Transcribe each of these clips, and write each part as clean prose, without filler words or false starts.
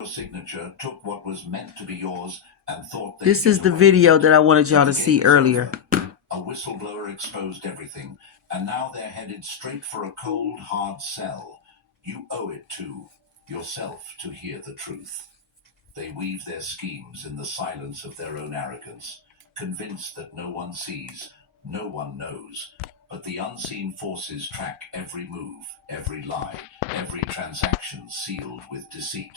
Your signature, took what was meant to be yours, and thought this is the video that I wanted y'all to see earlier. A whistleblower exposed everything, and now they're headed straight for a cold, hard cell. You owe it to yourself to hear the truth. They weave their schemes in the silence of their own arrogance, convinced that no one sees, no one knows, but the unseen forces track every move, every lie, every transaction sealed with deceit.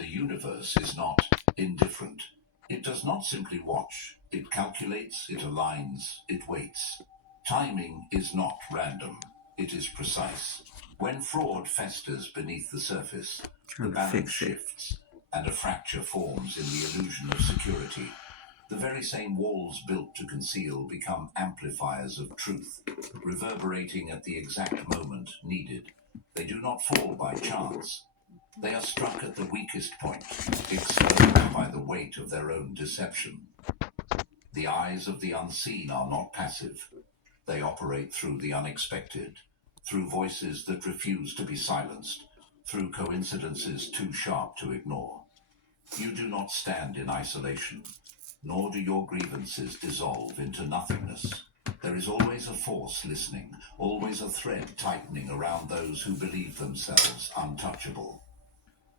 The universe is not indifferent. It does not simply watch. It calculates, it aligns, it waits. Timing is not random. It is precise. When fraud festers beneath the surface, the balance shifts, and a fracture forms in the illusion of security. The very same walls built to conceal become amplifiers of truth, reverberating at the exact moment needed. They do not fall by chance. They are struck at the weakest point, exposed by the weight of their own deception. The eyes of the unseen are not passive. They operate through the unexpected, through voices that refuse to be silenced, through coincidences too sharp to ignore. You do not stand in isolation, nor do your grievances dissolve into nothingness. There is always a force listening, always a thread tightening around those who believe themselves untouchable.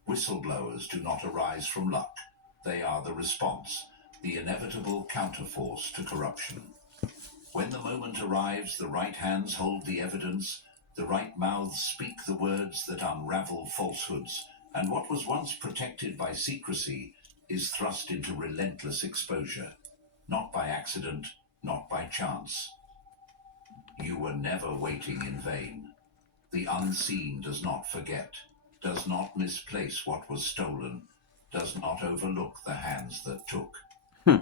Whistleblowers do not arise from luck. They are the response, the inevitable counterforce to corruption. When the moment arrives, the right hands hold the evidence, the right mouths speak the words that unravel falsehoods, and what was once protected by secrecy is thrust into relentless exposure, not by accident, not by chance. You were never waiting in vain. The unseen does not forget, does not misplace what was stolen, does not overlook the hands that took.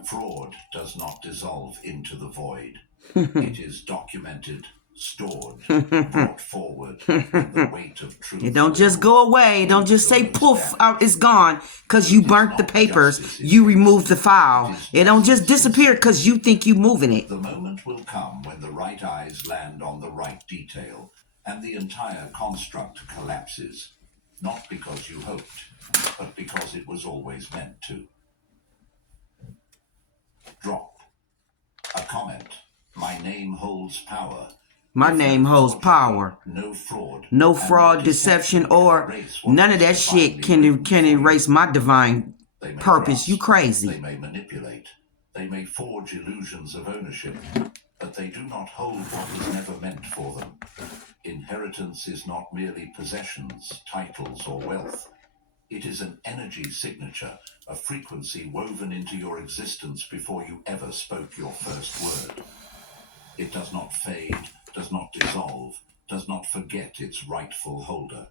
Fraud does not dissolve into the void. It is documented, stored, brought forward, and the weight of truth. It don't just go away. Don't just say poof, it's gone because you burnt the papers. You removed the file. It don't just disappear because you think you're moving it. The moment will come when the right eyes land on the right detail, and the entire construct collapses. Not because you hoped, but because it was always meant to. Drop. A comment. My name holds power. My name holds power. No fraud. No fraud, deception, or none of that shit can erase my divine purpose. You crazy. They may manipulate. They may forge illusions of ownership, but they do not hold what was never meant for them. Inheritance is not merely possessions, titles, or wealth. It is an energy signature, a frequency woven into your existence before you ever spoke your first word. It does not fade, does not dissolve, does not forget its rightful holder.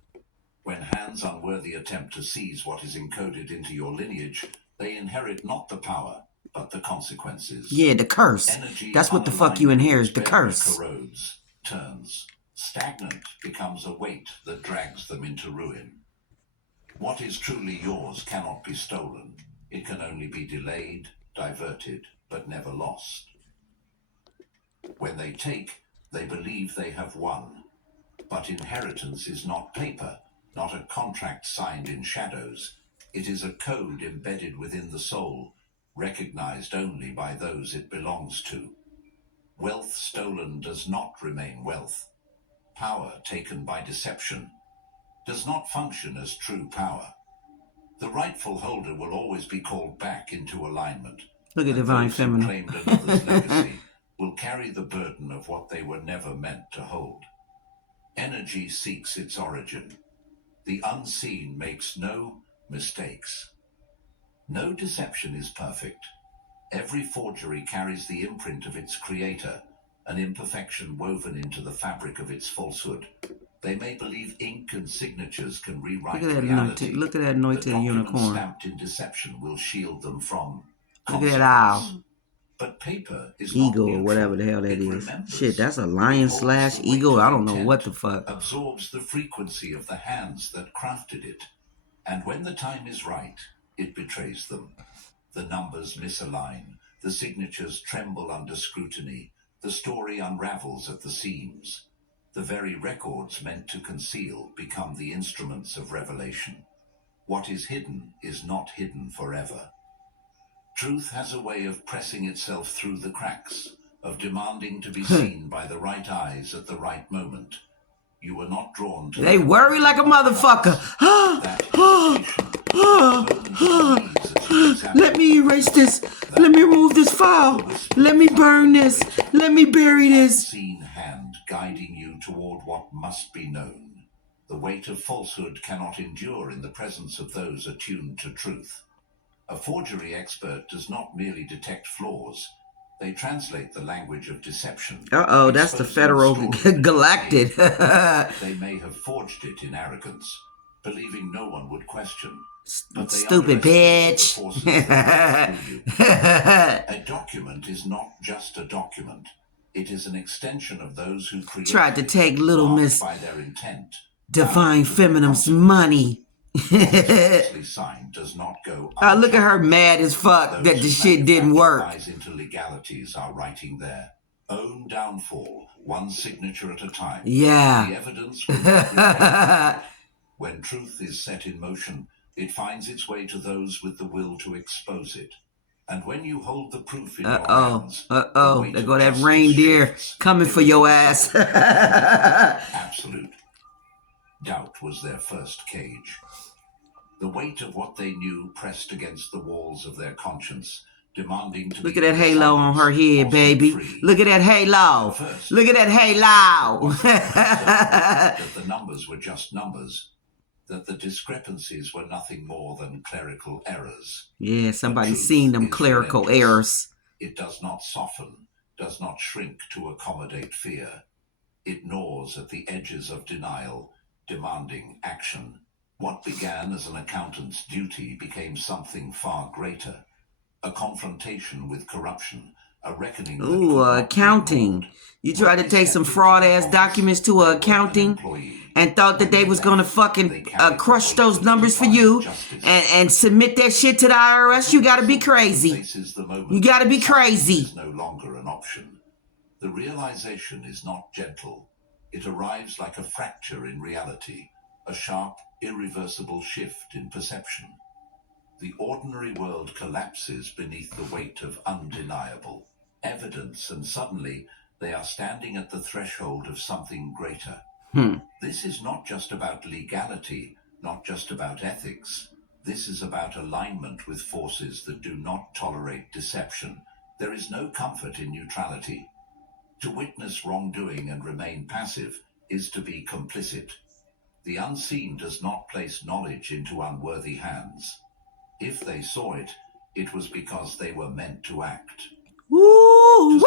When hands unworthy attempt to seize what is encoded into your lineage, they inherit not the power, but the consequences. Yeah, the curse. That's what the fuck you inherit, the curse. Corrodes, turns. Stagnant becomes a weight that drags them into ruin. What is truly yours cannot be stolen. It can only be delayed, diverted, but never lost. When they take, they believe they have won. But inheritance is not paper, not a contract signed in shadows. It is a code embedded within the soul, recognized only by those it belongs to. Wealth stolen does not remain wealth. Power taken by deception does not function as true power. The rightful holder will always be called back into alignment. Look at Divine Feminine. Claimed another's legacy will carry the burden of what they were never meant to hold. Energy seeks its origin. The unseen makes no mistakes. No deception is perfect. Every forgery carries the imprint of its creator, an imperfection woven into the fabric of its falsehood. They may believe ink and signatures can rewrite reality. Look at that anointed unicorn. Stamped in deception will shield them from Look at that owl. But paper is eagle or whatever the hell that is. Shit, that's a lion / eagle. I don't know what the fuck. Absorbs the frequency of the hands that crafted it. And when the time is right, it betrays them. The numbers misalign. The signatures tremble under scrutiny. The story unravels at the seams. The very records meant to conceal become the instruments of revelation. What is hidden is not hidden forever. Truth has a way of pressing itself through the cracks, of demanding to be seen by the right eyes at the right moment. You were not drawn to They worry like a motherfucker. Let me erase this. Let me remove this file. Let me burn this. Let me bury this. Unseen hand guiding you toward what must be known. The weight of falsehood cannot endure in the presence of those attuned to truth. A forgery expert does not merely detect flaws. They translate the language of deception. Uh-oh, that's the Federal Galactic. They may have forged it in arrogance, believing no one would question. But they Stupid bitch. A document is not just a document. It is an extension of those who create. Tried to take little Miss by their intent. Divine Feminine's money. Signed does not go look at her mad as fuck that the shit didn't work. Into legalities are writing their own downfall, one signature at a time. Yeah. The evidence will not when truth is set in motion, it finds its way to those with the will to expose it. And when you hold the proof in your hands, there go that reindeer coming for your ass. Absolute. Doubt was their first cage. The weight of what they knew pressed against the walls of their conscience, demanding to look at that halo on her head, baby. Look at that halo. Look at that halo. That the numbers were just numbers, that the discrepancies were nothing more than clerical errors. Yeah, somebody's seen them clerical errors. It does not soften, does not shrink to accommodate fear. It gnaws at the edges of denial, demanding action. What began as an accountant's duty became something far greater. A confrontation with corruption, a reckoning. Ooh, accounting. You tried to take some fraud-ass documents to accounting and thought that they was going to fucking crush those numbers for you and submit that shit to the IRS? You got to be crazy. You got to be crazy. Is no longer an option. The realization is not gentle. It arrives like a fracture in reality, a sharp, irreversible shift in perception. The ordinary world collapses beneath the weight of undeniable evidence, and suddenly they are standing at the threshold of something greater. This is not just about legality, not just about ethics. This is about alignment with forces that do not tolerate deception. There is no comfort in neutrality. To witness wrongdoing and remain passive is to be complicit. The unseen does not place knowledge into unworthy hands. If they saw it, it was because they were meant to act. Woo!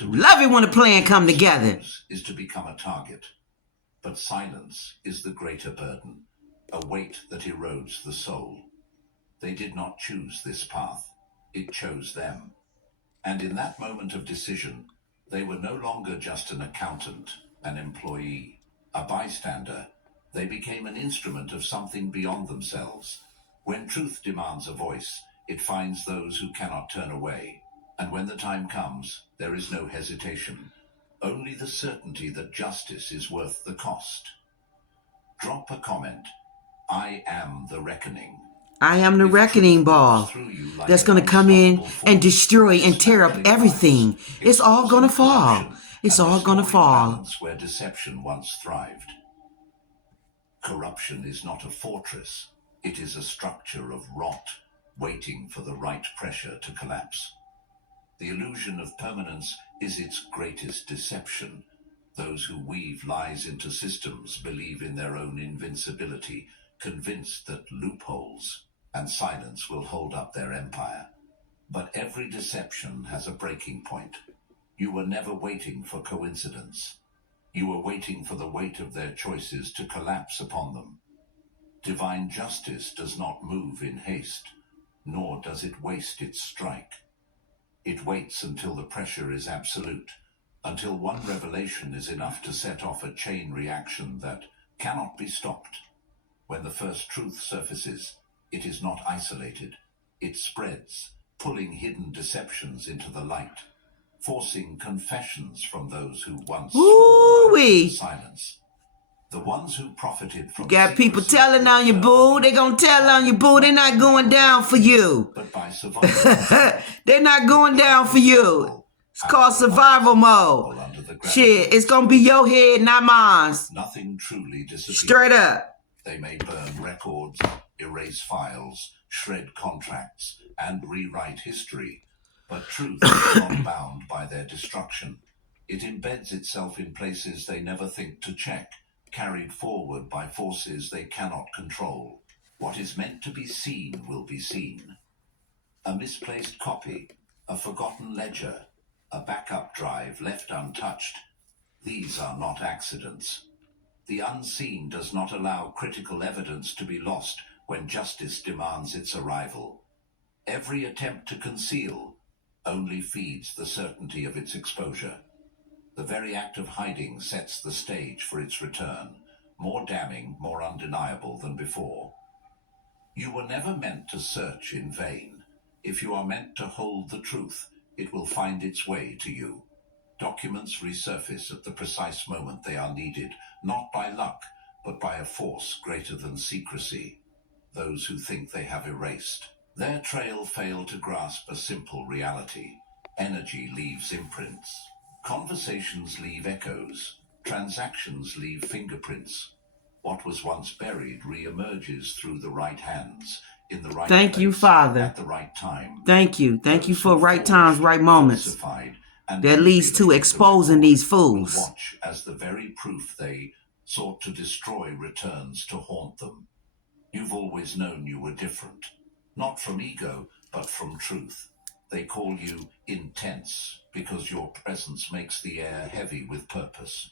Love it when a plan come together. Is to become a target. But silence is the greater burden, a weight that erodes the soul. They did not choose this path. It chose them. And in that moment of decision, they were no longer just an accountant, an employee, a bystander. They became an instrument of something beyond themselves. When truth demands a voice, it finds those who cannot turn away. And when the time comes, there is no hesitation, only the certainty that justice is worth the cost. Drop a comment. I am the reckoning. I am the reckoning ball that's going to come in and destroy and tear up everything. It's all going to fall. It's all going to fall. Where deception once thrived. Corruption is not a fortress. It is a structure of rot, waiting for the right pressure to collapse. The illusion of permanence is its greatest deception. Those who weave lies into systems believe in their own invincibility, convinced that loopholes and silence will hold up their empire. But every deception has a breaking point. You were never waiting for coincidence. You were waiting for the weight of their choices to collapse upon them. Divine justice does not move in haste, nor does it waste its strike. It waits until the pressure is absolute, until one revelation is enough to set off a chain reaction that cannot be stopped. When the first truth surfaces, it is not isolated. It spreads, pulling hidden deceptions into the light, forcing confessions from those who once swore silence. The ones who profited from you got people telling on you, boo. They gonna tell on you, boo. They're not going down for you. But by survival, they're not going down for you. It's called survival mode. Shit, it's gonna be your head, not mine. Nothing truly disappears. Straight up. They may burn records, erase files, shred contracts, and rewrite history, but truth is not bound by their destruction. It embeds itself in places they never think to check, carried forward by forces they cannot control. What is meant to be seen will be seen. A misplaced copy, a forgotten ledger, a backup drive left untouched. These are not accidents. The unseen does not allow critical evidence to be lost when justice demands its arrival. Every attempt to conceal only feeds the certainty of its exposure. The very act of hiding sets the stage for its return, more damning, more undeniable than before. You were never meant to search in vain. If you are meant to hold the truth, it will find its way to you. Documents resurface at the precise moment they are needed, not by luck, but by a force greater than secrecy. Those who think they have erased. Their trail failed to grasp a simple reality. Energy leaves imprints. Conversations leave echoes. Transactions leave fingerprints. What was once buried re-emerges through the right hands, in the right Thank place, you, Father. at the right time. Thank you. Thank you for right times, right moments. That leads to exposing these fools. Watch as the very proof they sought to destroy returns to haunt them. You've always known you were different, not from ego, but from truth. They call you intense because your presence makes the air heavy with purpose.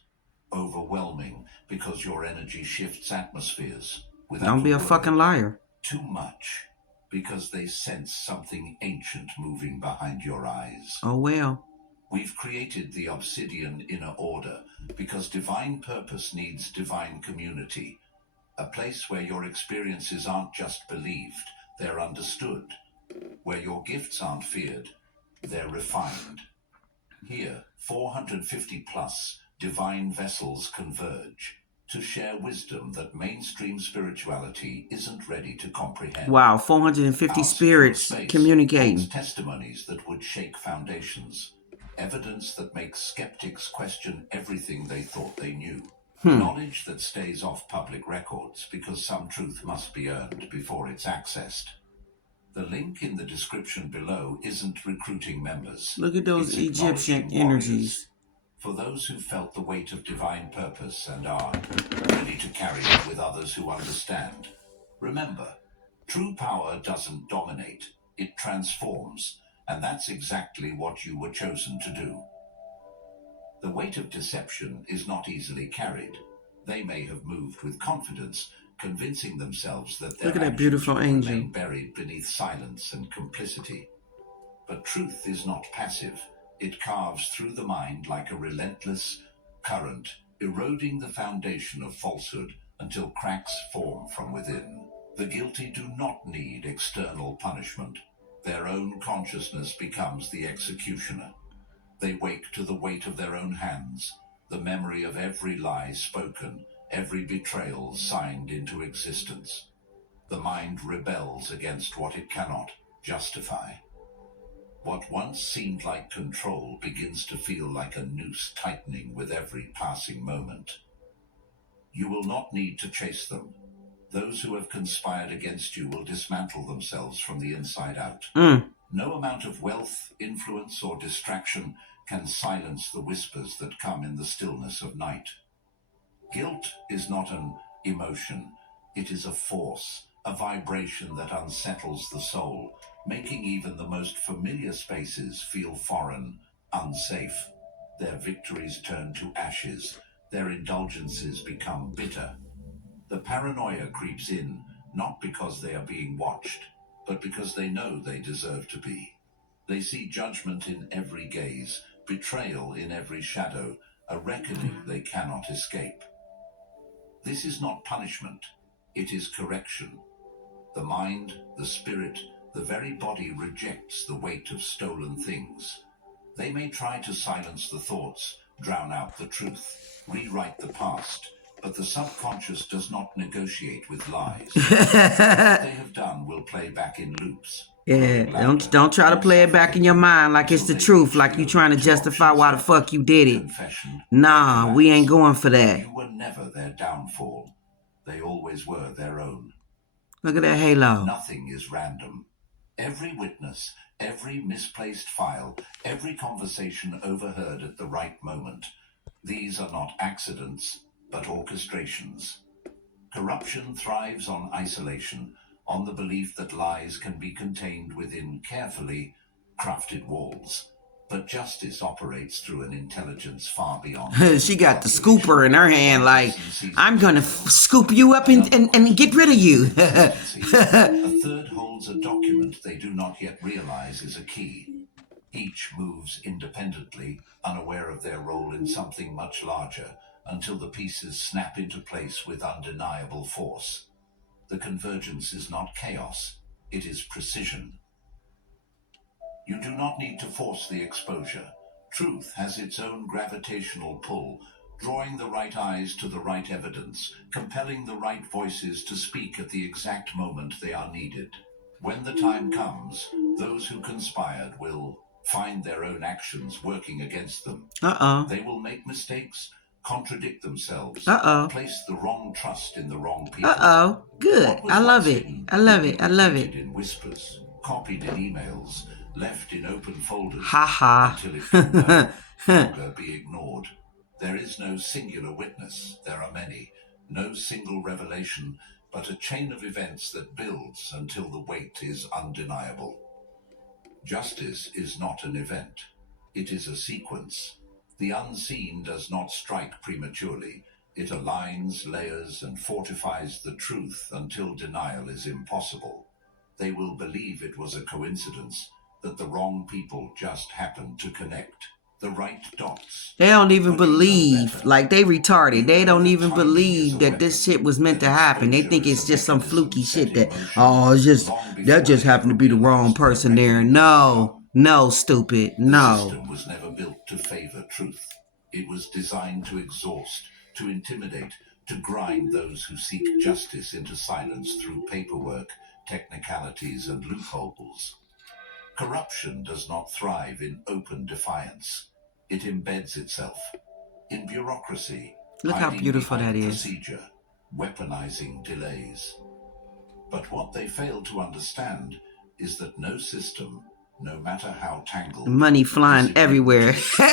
Overwhelming because your energy shifts atmospheres. Don't be a fucking liar. Too much because they sense something ancient moving behind your eyes. Oh well. We've created the obsidian inner order because divine purpose needs divine community. A place where your experiences aren't just believed, they're understood. Where your gifts aren't feared, they're refined. Here, 450 plus divine vessels converge to share wisdom that mainstream spirituality isn't ready to comprehend. Wow, 450 spirits communicating. Testimonies that would shake foundations. Evidence that makes skeptics question everything they thought they knew. Knowledge that stays off public records because some truth must be earned before it's accessed. The link in the description below isn't recruiting members. Look at those Egyptian energies. For those who felt the weight of divine purpose and are ready to carry it with others who understand. Remember, true power doesn't dominate, it transforms, and that's exactly what you were chosen to do. The weight of deception is not easily carried. They may have moved with confidence, convincing themselves that their actions remain buried beneath silence and complicity. But truth is not passive. It carves through the mind like a relentless current, eroding the foundation of falsehood until cracks form from within. The guilty do not need external punishment. Their own consciousness becomes the executioner. They wake to the weight of their own hands, the memory of every lie spoken, every betrayal signed into existence. The mind rebels against what it cannot justify. What once seemed like control begins to feel like a noose tightening with every passing moment. You will not need to chase them. Those who have conspired against you will dismantle themselves from the inside out. No amount of wealth, influence, or distraction can silence the whispers that come in the stillness of night. Guilt is not an emotion. It is a force, a vibration that unsettles the soul, making even the most familiar spaces feel foreign, unsafe. Their victories turn to ashes. Their indulgences become bitter. The paranoia creeps in, not because they are being watched, but because they know they deserve to be. They see judgment in every gaze, betrayal in every shadow, a reckoning they cannot escape. This is not punishment, it is correction. The mind, the spirit, the very body rejects the weight of stolen things. They may try to silence the thoughts, drown out the truth, rewrite the past, But the subconscious does not negotiate with lies. What they have done will play back in loops. Yeah, don't try to play it back in your mind like it's the truth, like you trying to justify why the fuck you did it. Nah, we ain't going for that. You were never their downfall. They always were their own. Look at that halo. Nothing is random. Every witness, every misplaced file, every conversation overheard at the right moment. These are not accidents, but orchestrations. Corruption thrives on isolation, on the belief that lies can be contained within carefully crafted walls. But justice operates through an intelligence far beyond. She got the scooper in her hand like, I'm going to scoop you up and get rid of you. A third holds a document they do not yet realize is a key. Each moves independently, unaware of their role in something much larger, until the pieces snap into place with undeniable force. The convergence is not chaos, it is precision. You do not need to force the exposure. Truth has its own gravitational pull, drawing the right eyes to the right evidence, compelling the right voices to speak at the exact moment they are needed. When the time comes, those who conspired will find their own actions working against them. They will make mistakes, contradict themselves, place the wrong trust in the wrong people. Good. I love it. I love it. I love it. In whispers, copied in emails, left in open folders, until it can no longer be ignored. There is no singular witness. There are many. No single revelation, but a chain of events that builds until the weight is undeniable. Justice is not an event. It is a sequence. The unseen does not strike prematurely. It aligns, layers, and fortifies the truth until denial is impossible. They will believe it was a coincidence, that the wrong people just happened to connect. The right dots. They don't even believe, like they retarded. They don't even believe that this shit was meant to happen. They think it's just some fluky shit that, that just happened to be the wrong person there. No, stupid, no. The system was never built to favor truth. It was designed to exhaust, to intimidate, to grind those who seek justice into silence through paperwork, technicalities, and loopholes. Corruption does not thrive in open defiance. It embeds itself in bureaucracy. Look how beautiful that is. Procedure, weaponizing delays. But what they fail to understand is that no system, no matter how tangled, money flying everywhere. The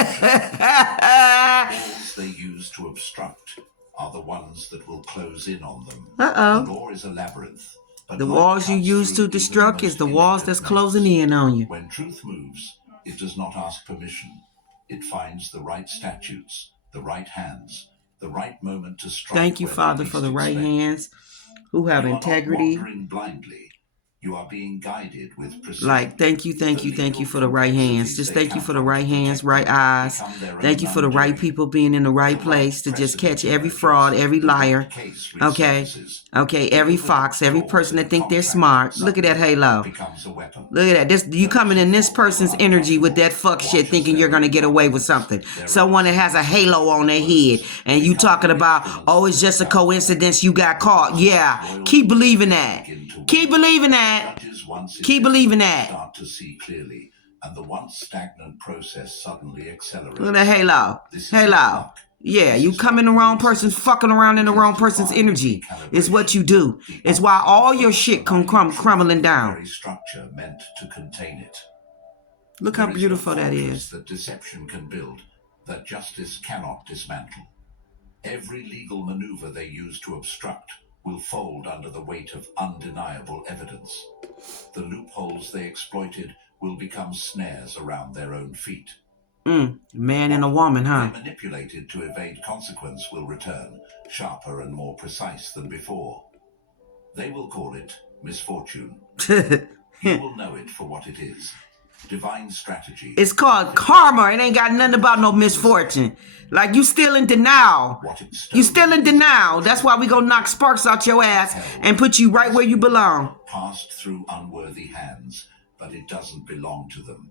walls they use to obstruct are the ones that will close in on them. The law is a labyrinth. The walls you use to destruct is the walls that's closing in on you. When truth moves, it does not ask permission. It finds the right statutes, the right hands, the right moment to strike. Thank you, Father, for the right hands who have integrity. You are not wandering blindly. You are being guided with precision. Like, thank you for the right hands. Just thank you for the right hands, right eyes. Thank you for the right people being in the right place to just catch every fraud, every liar. Okay, every fox, every person that think they're smart. Look at that halo. Look at that. This, you coming in this person's energy with that fuck shit, thinking you're gonna get away with something. Someone that has a halo on their head, and you talking about, oh, it's just a coincidence you got caught. Yeah, keep believing that. Keep believing that. Keep believing that. Start to see clearly, and the once stagnant process suddenly accelerates. Look at that halo. Halo. Yeah, you come in the wrong person's fucking around in the wrong person's energy. It's what you do. It's why all your shit come crumbling down. Very structure meant to contain it. Look how beautiful that is. That deception can build, that justice cannot dismantle. Every legal maneuver they use to obstruct will fold under the weight of undeniable evidence. The loopholes they exploited will become snares around their own feet. Man and a woman, huh? They manipulated to evade consequence will return, sharper and more precise than before. They will call it misfortune. You will know it for what it is. Divine strategy. It's called karma. It ain't got nothing about no misfortune. Like, you still in denial. You still in denial. That's why we gonna knock sparks out your ass and put you right where you belong. Passed through unworthy hands, but it doesn't belong to them.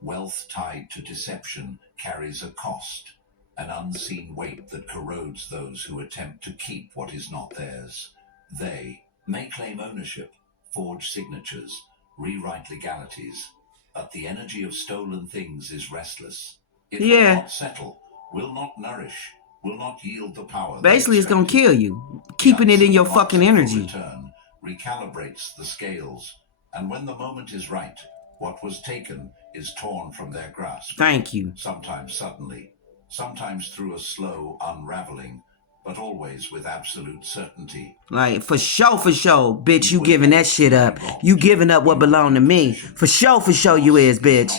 Wealth tied to deception carries a cost. an unseen weight that corrodes those who attempt to keep what is not theirs. They may claim ownership, forge signatures, rewrite legalities, but the energy of stolen things is restless. It will not settle, will not nourish, will not yield the power. Basically, it's gonna kill you, keeping it in your fucking energy. Return recalibrates the scales, and when the moment is right, what was taken is torn from their grasp. Thank you. Sometimes suddenly, sometimes through a slow unraveling, but always with absolute certainty. Like, for sure, bitch, you giving that shit up. You giving up what belonged to me. For sure you is, bitch.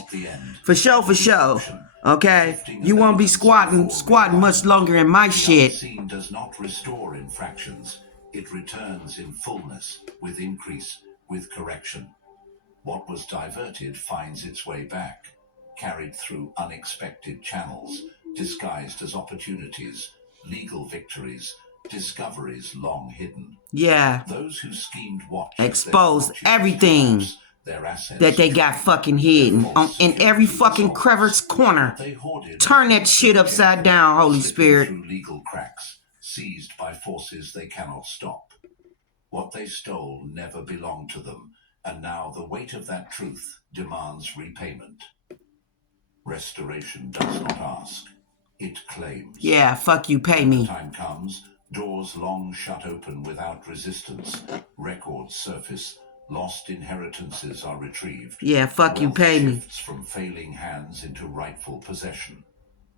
For sure. Okay? You won't be squatting much longer in my shit. The unseen does not restore in fractions. It returns in fullness, with increase, with correction. What was diverted finds its way back, carried through unexpected channels, disguised as opportunities, legal victories, discoveries long hidden. Yeah. Those who schemed watch exposed everything their assets that they got fucking hidden in every fucking crevice corner. Turn that shit upside down, Holy Spirit. Through legal cracks, seized by forces they cannot stop. What they stole never belonged to them, and now the weight of that truth demands repayment. Restoration does not ask. It claims. Yeah, fuck you, pay me. When the time comes, doors long shut open without resistance, records surface, lost inheritances are retrieved. Yeah, fuck you, pay me. Shifts from failing hands into rightful possession.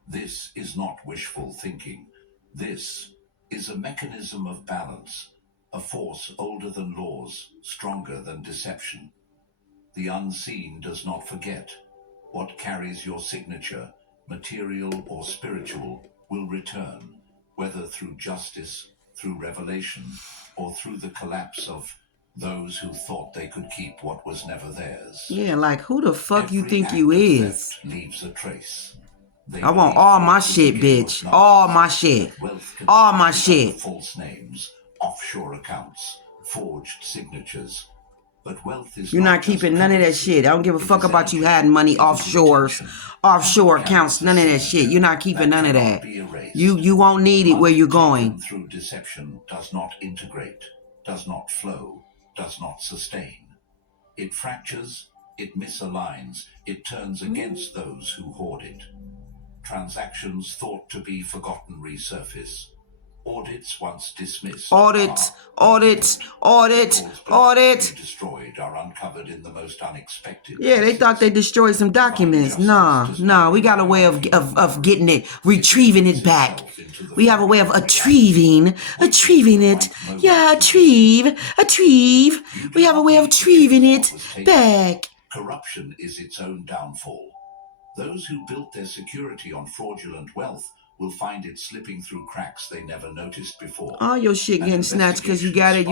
This is not wishful thinking. This is a mechanism of balance, a force older than laws, stronger than deception. The unseen does not forget. What carries your signature, material or spiritual, will return, whether through justice, through revelation, or through the collapse of those who thought they could keep what was never theirs. Yeah, like, who the fuck you think you is? Leaves a trace. I want all my shit, bitch. All my shit. All my shit. False names, offshore accounts, forged signatures. But wealth is You're not keeping none of that shit. I don't give a fuck about you hiding money offshore accounts, none of that shit. You're not keeping none of that. You won't need it where you're going. Through deception does not integrate, does not flow, does not sustain. It fractures, it misaligns, it turns against those who hoard it. Transactions thought to be forgotten resurface. Audits once dismissed. Audit. Destroyed are uncovered in the most unexpected. Yeah, they thought they destroyed some documents. Nah, we got a way of getting it, retrieving it back. We have a way of retrieving it. Yeah, retrieve. We have a way of retrieving it back. Corruption is its own downfall. Those who built their security on fraudulent wealth will find it slipping through cracks they never noticed before. All your shit getting snatched because you got it.